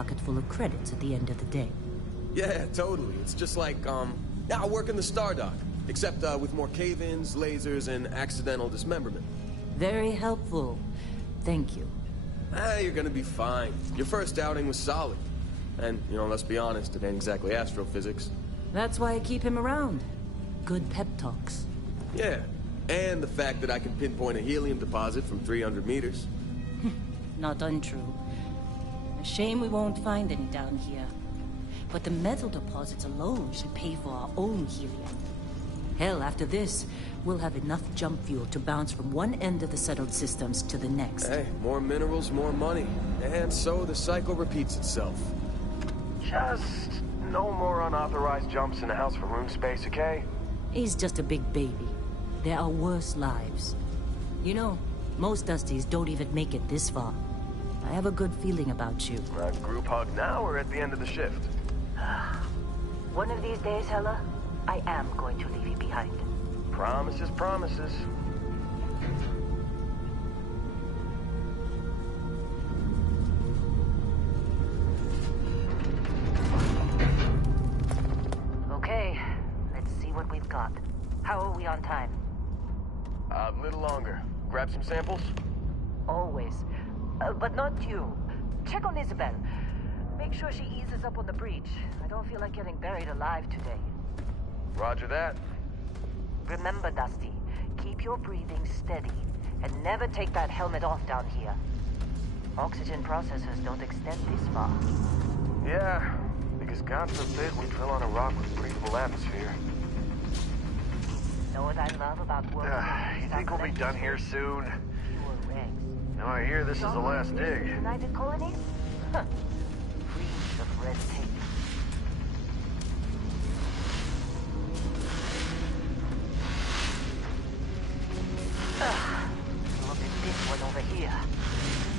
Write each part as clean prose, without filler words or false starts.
pocket full of credits at the end of the day. Yeah, totally. It's just like, I work in the Star Dock, except with more cave-ins, lasers, and accidental dismemberment. Very helpful. Thank you. You're gonna be fine. Your first outing was solid. And, let's be honest, it ain't exactly astrophysics. That's why I keep him around. Good pep talks. Yeah, and the fact that I can pinpoint a helium deposit from 300 meters. Not untrue. A shame we won't find any down here. But the metal deposits alone should pay for our own helium. Hell, after this, we'll have enough jump fuel to bounce from one end of the settled systems to the next. Hey, more minerals, more money. And so the cycle repeats itself. Just no more unauthorized jumps in the house for room space, okay? He's just a big baby. There are worse lives. Most Dusties don't even make it this far. I have a good feeling about you. A group hug now or at the end of the shift? One of these days, Hella, I am going to leave you behind. Promises, promises. Okay, let's see what we've got. How are we on time? A little longer. Grab some samples? Always. But not you. Check on Isabel. Make sure she eases up on the breach. I don't feel like getting buried alive today. Roger that. Remember, Dusty, keep your breathing steady and never take that helmet off down here. Oxygen processors don't extend this far. Yeah, because God forbid we drill on a rock with breathable atmosphere. Know what I love about working You think we'll be done here soon? Fewer ranks. No, I hear this is the last dig. United Colonies? Huh. Free of red tape. Look at this one over here.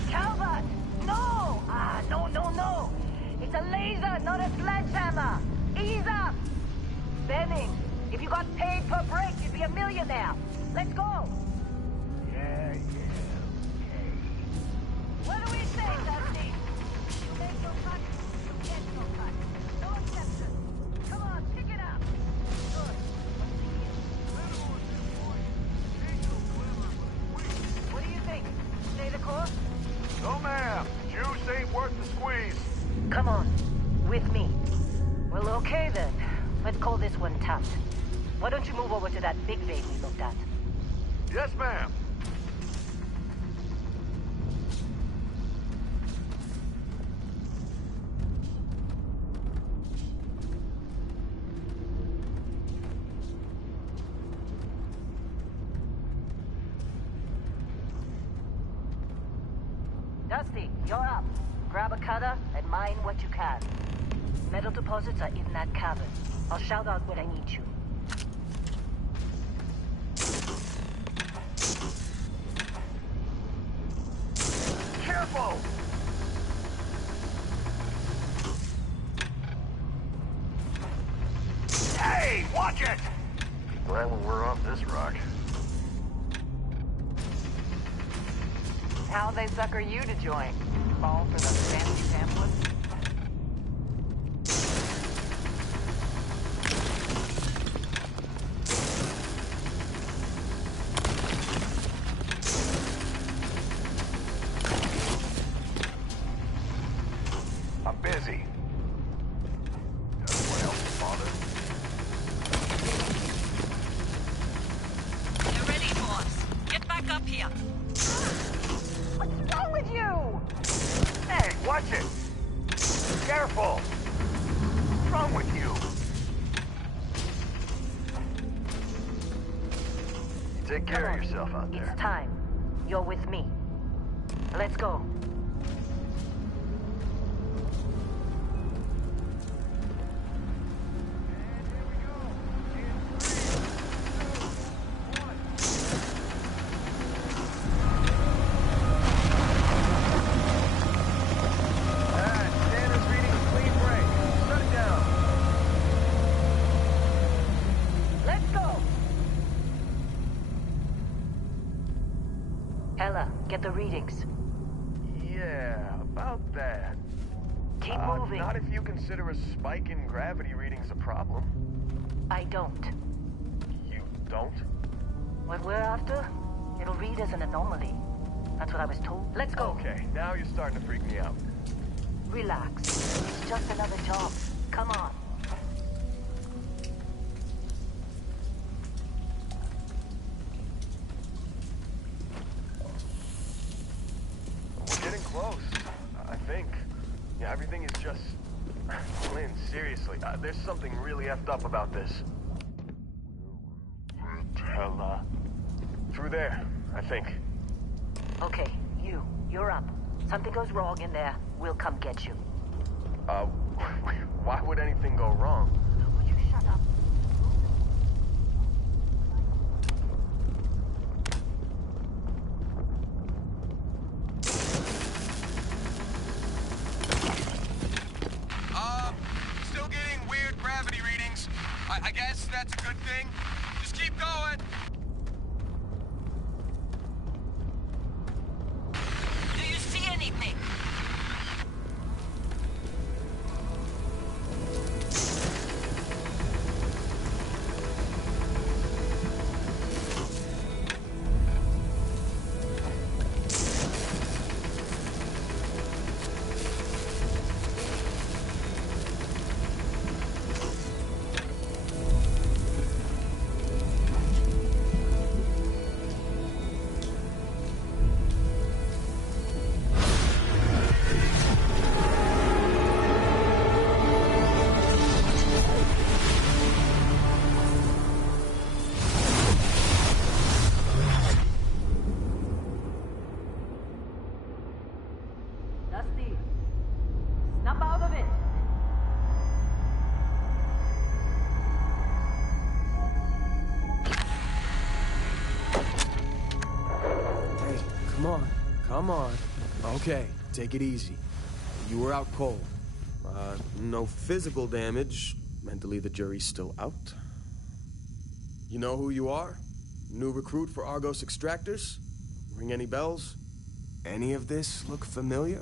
Calvert! No! No. It's a laser, not a sledgehammer. Ease up! Benning, if you got paid per break, you'd be a millionaire. Let's go! Yeah, okay. What do we say, Dusty? You make your cut, you get your cut. No exceptions. Come on, pick it up. Good. What do you think? Stay the course? No, ma'am. Juice ain't worth the squeeze. Come on, with me. Well, okay then. Let's call this one tapped. Why don't you move over to that big vein we looked at? Yes, ma'am. Dusty, you're up. Grab a cutter and mine what you can. Metal deposits are in that cavern. I'll shout out when I need you. Careful! Hey, watch it! Glad we're off this rock. How'd they sucker you to join? Fall for the fancy pamphlets? I'm busy. What else, Father? You're ready, boss. Get back up here. What's wrong with you? Hey, watch it! Careful! What's wrong with you? You take care of yourself out there. It's time. You're with me. Let's go. Standards reading a clean break. Shut it down. Let's go. Ella, get the readings. Yeah, about that. Keep moving. Not if you consider a spike in gravity readings a problem. I don't. You don't? What we're after, it'll read as an anomaly. That's what I was told. Let's go. Okay, now you're starting to freak me out. Relax. It's just another job. Come on. We're getting close, I think. Yeah, everything is just... Lynn, seriously, there's something really effed up about this. Through there, I think. Okay, you're up. Something goes wrong in there, we'll come get you. Why would anything go wrong? Would you shut up? Still getting weird gravity readings. I guess that's a good thing. Just keep going. Do you see anything? Dusty, snap out of it. Hey, come on. Okay, take it easy. You were out cold. No physical damage. Mentally, the jury's still out. You know who you are? New recruit for Argos Extractors? Ring any bells? Any of this look familiar?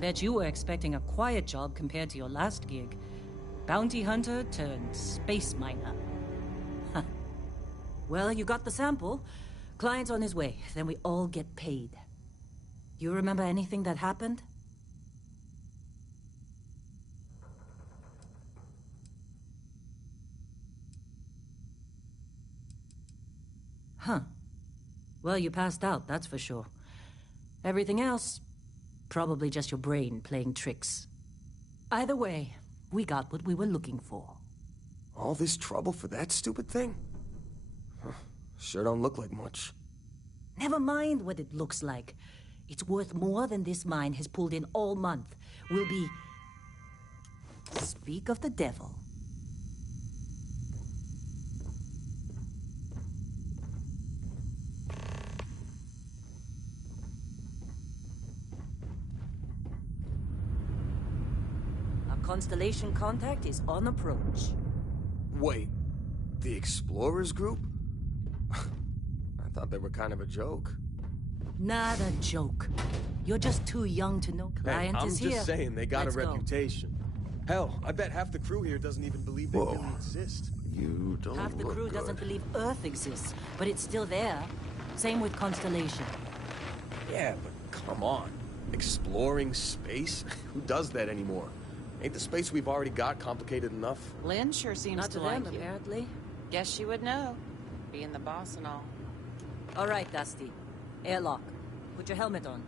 Bet you were expecting a quiet job compared to your last gig. Bounty hunter turned space miner. Huh. Well, you got the sample. Client's on his way, then we all get paid. You remember anything that happened? Huh. Well, you passed out, that's for sure. Everything else, probably just your brain playing tricks. Either way, we got what we were looking for. All this trouble for that stupid thing? Huh. Sure don't look like much. Never mind what it looks like. It's worth more than this mine has pulled in all month. We'll be... Speak of the devil. Our Constellation contact is on approach. Wait, the Explorers group? I thought they were kind of a joke. Not a joke. You're just too young to know client I'm is here. just saying, they got Let's a go. reputation. Hell, I bet half the crew here doesn't even believe they Whoa. really exist. You don't Half the look crew good. doesn't believe Earth exists, but it's still there. Same with Constellation. Yeah, but come on. Exploring space? Who does that anymore? Ain't the space we've already got complicated enough? Lynn sure seems Not to to like them, you. apparently. Guess she would know, being the boss and all. All right, Dusty. Airlock. Put your helmet on.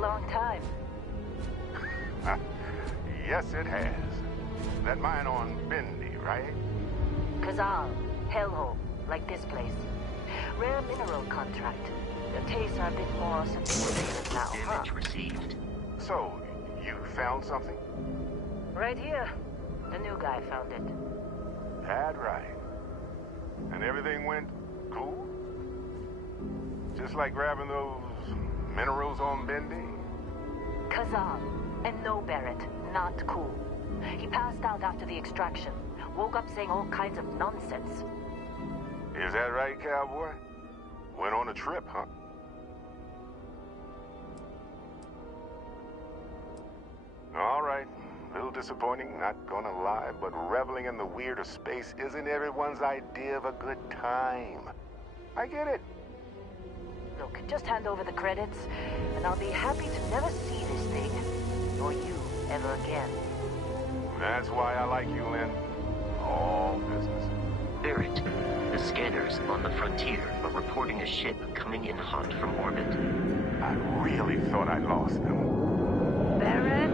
long time. Yes, it has. That mine on Bendy, right? Kazal, hellhole, like this place. Rare mineral contract. The tastes are a bit more sophisticated now, huh? Damage received. So, you found something? Right here. The new guy found it. That right. And everything went cool? Just like grabbing those minerals on Bendy? Kazal. And no, Barrett. Not cool. He passed out after the extraction. Woke up saying all kinds of nonsense. Is that right, cowboy? Went on a trip, huh? All right. Little disappointing, not gonna lie, but reveling in the weird of space isn't everyone's idea of a good time. I get it. Look, just hand over the credits, and I'll be happy to never see this thing, or you, ever again. That's why I like you, Lynn. All business. Barrett, the scanners on the frontier are reporting a ship coming in hot from orbit. I really thought I lost them. Barrett?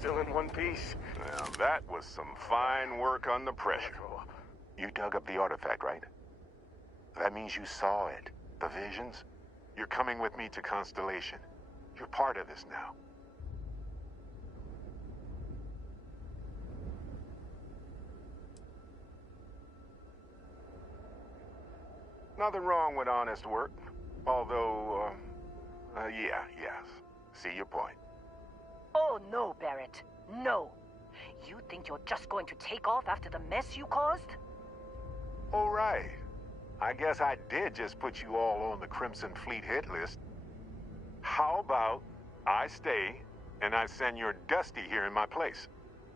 Still in one piece? Well, that was some fine work under pressure. You dug up the artifact, right? That means you saw it. The visions? You're coming with me to Constellation. You're part of this now. Nothing wrong with honest work. Although, yes. See your point. Oh, no, Barrett. No. You think you're just going to take off after the mess you caused? All right. I guess I did just put you all on the Crimson Fleet hit list. How about I stay and I send your Dusty here in my place?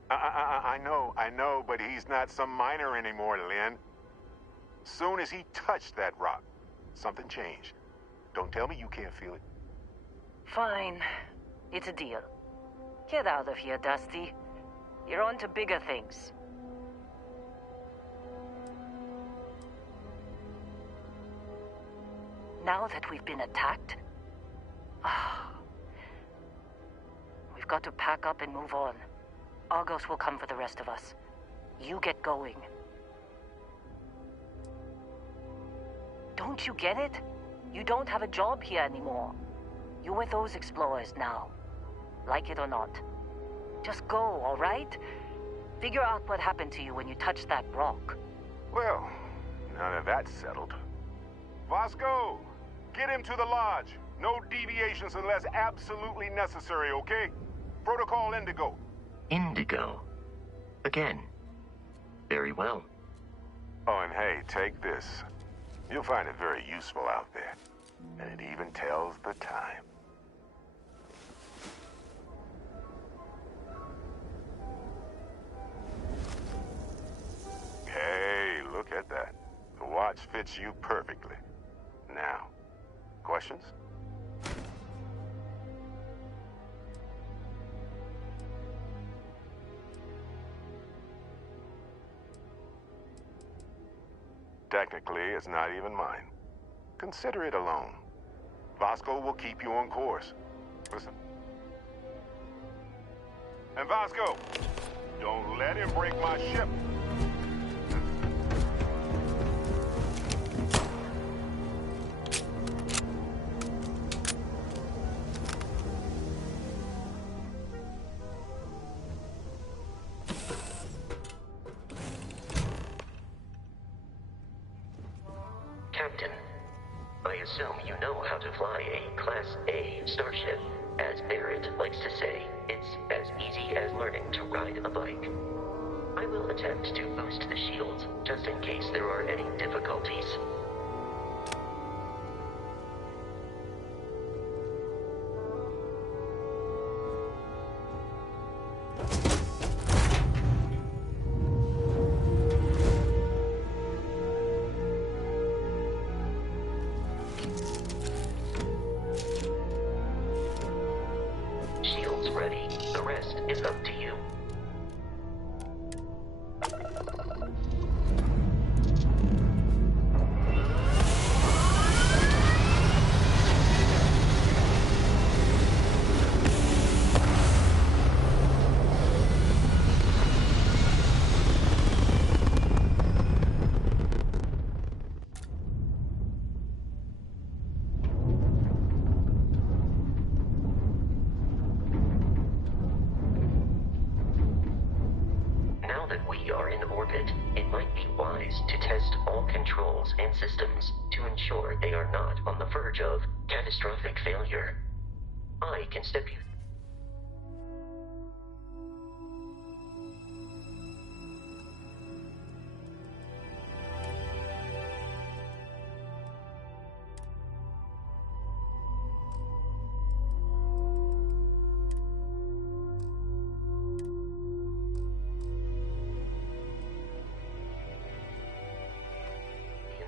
I know, but he's not some miner anymore, Lynn. Soon as he touched that rock, something changed. Don't tell me you can't feel it. Fine. It's a deal. Get out of here, Dusty. You're on to bigger things. Now that we've been attacked, we've got to pack up and move on. Argos will come for the rest of us. You get going. Don't you get it? You don't have a job here anymore. You're with those explorers now. Like it or not. Just go, all right? Figure out what happened to you when you touched that rock. Well, now that that's settled. Vasco, get him to the lodge. No deviations unless absolutely necessary, okay? Protocol Indigo. Indigo? Again? Very well. Oh, and hey, take this. You'll find it very useful out there. And it even tells the time. Hey, look at that. The watch fits you perfectly. Now, questions? Technically, it's not even mine. Consider it a loan. Vasco will keep you on course. Listen, And Vasco, don't let him break my ship. Captain, I assume you know how to fly a Class A starship. As Barrett likes to say, it's as easy as learning to ride a bike. I will attempt to boost the shields, just in case there are any difficulties. Shields ready. The rest is up to you. Now that we are in orbit, it might be wise to test all controls and systems to ensure they are not on the verge of catastrophic failure. I can step you.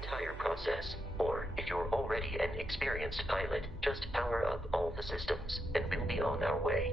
Entire process, or if you're already an experienced pilot, just power up all the systems, and we'll be on our way.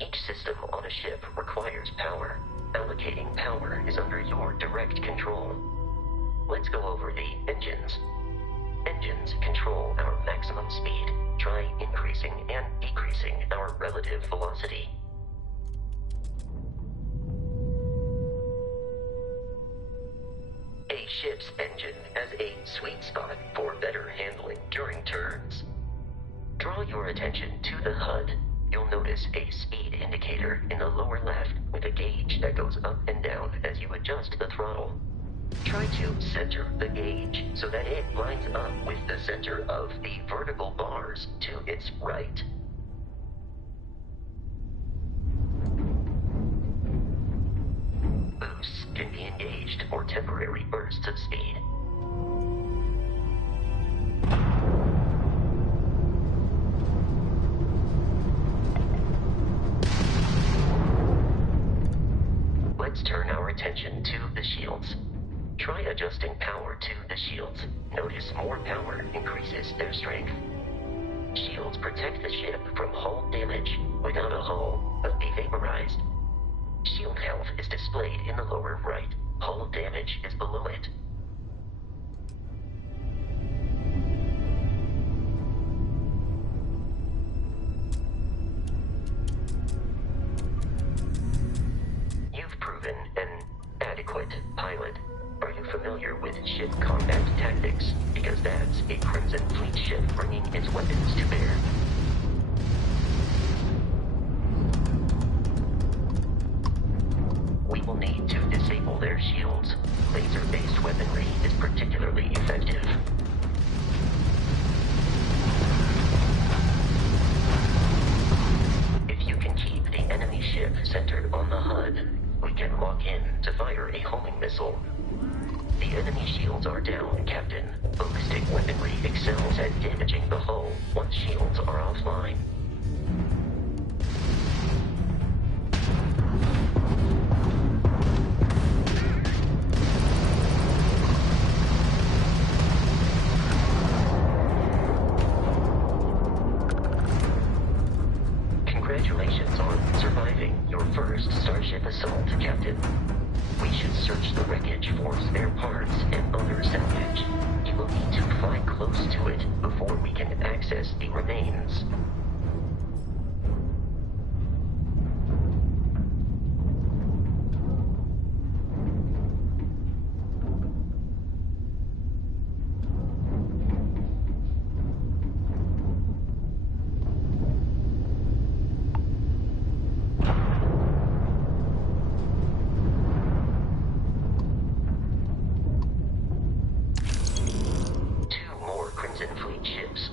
Each system on a ship requires power. Allocating power is under your direct control. Let's go over the engines. Engines control our maximum speed. Try increasing and decreasing our relative velocity. A ship's engine has a sweet spot for better handling during turns. Draw your attention to the HUD. You'll notice a speed indicator in the lower left with a gauge that goes up and down as you adjust the throttle. Try to center the gauge so that it lines up with the center of the vertical bars to its right. Boosts can be engaged for temporary bursts of speed. Let's turn our attention to the shields. Try adjusting power to the shields. Notice more power increases their strength. Shields protect the ship from hull damage. Without a hull, but be vaporized. Shield health is displayed in the lower right. Hull damage is below it. You've proven an adequate pilot. Are you familiar with ship combat tactics? Because that's a Crimson Fleet ship bringing its weapons to bear. We will need to disable their shields. Laser-based weaponry is particularly effective. If you can keep the enemy ship centered on the HUD, we can lock in to fire a homing missile. The enemy shields are down, Captain. Ballistic weaponry excels at damaging the hull once shields are offline. your first Starship assault, Captain. We should search the wreckage for spare parts and other salvage. You will need to fly close to it before we can access the remains.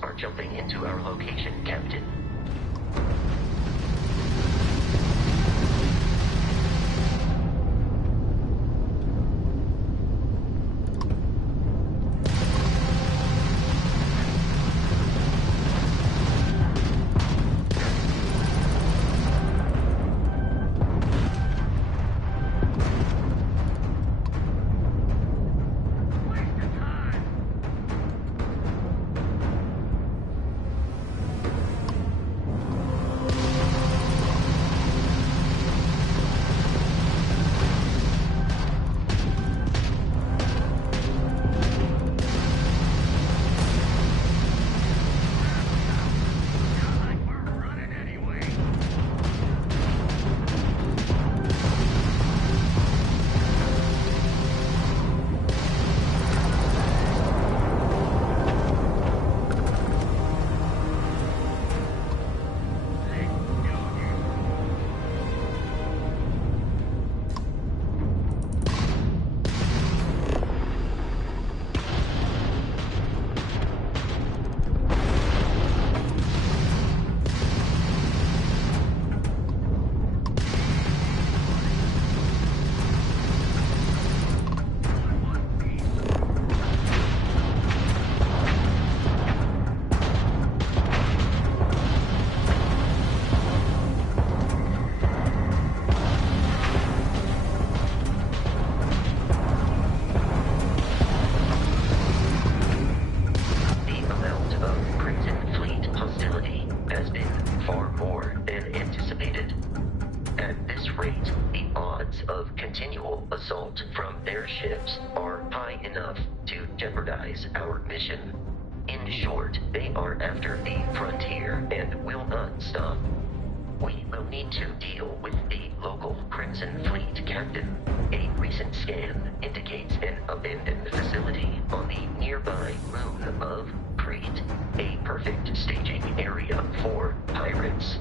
Are jumping into our location, Captain. Assault from their ships are high enough to jeopardize our mission. In short, they are after the frontier and will not stop. We will need to deal with the local Crimson Fleet captain. A recent scan indicates an abandoned facility on the nearby moon of Crete, a perfect staging area for pirates.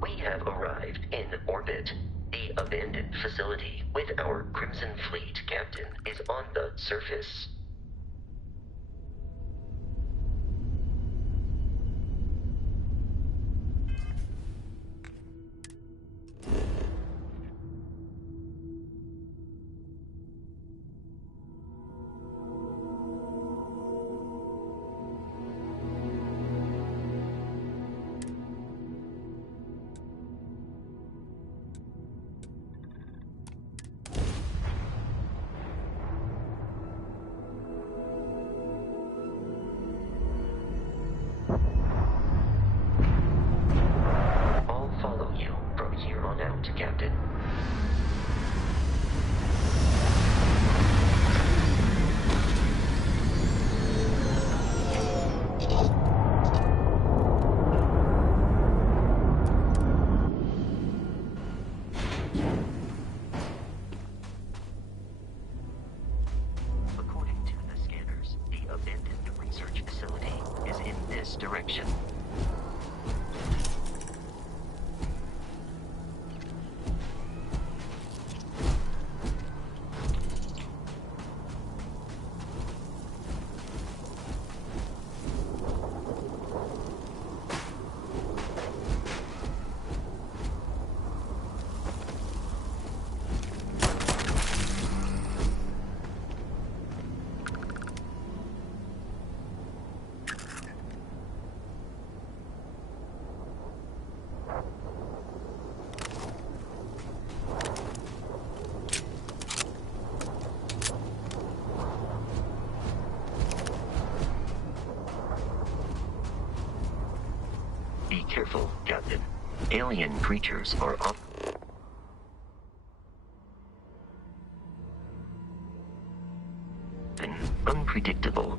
We have arrived in orbit. The abandoned facility with our Crimson Fleet captain is on the surface. Captain. According to the scanners, the abandoned research facility is in this direction. Be careful, Captain. Alien creatures are often unpredictable.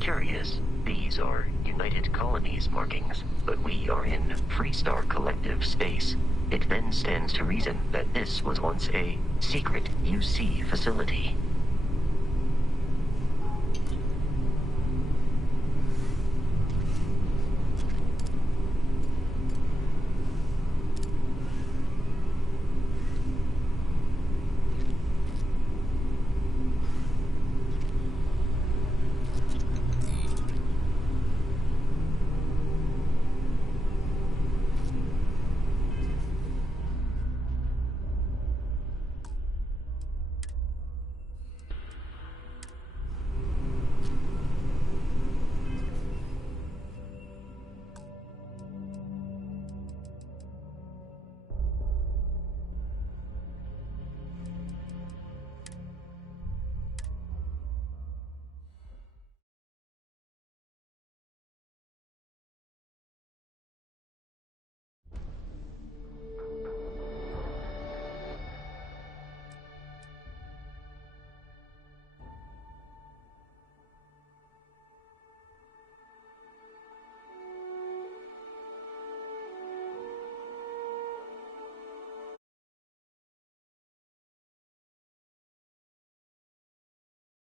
Curious. These are United Colonies markings, but we are in Freestar Collective space. It then stands to reason that this was once a secret UC facility.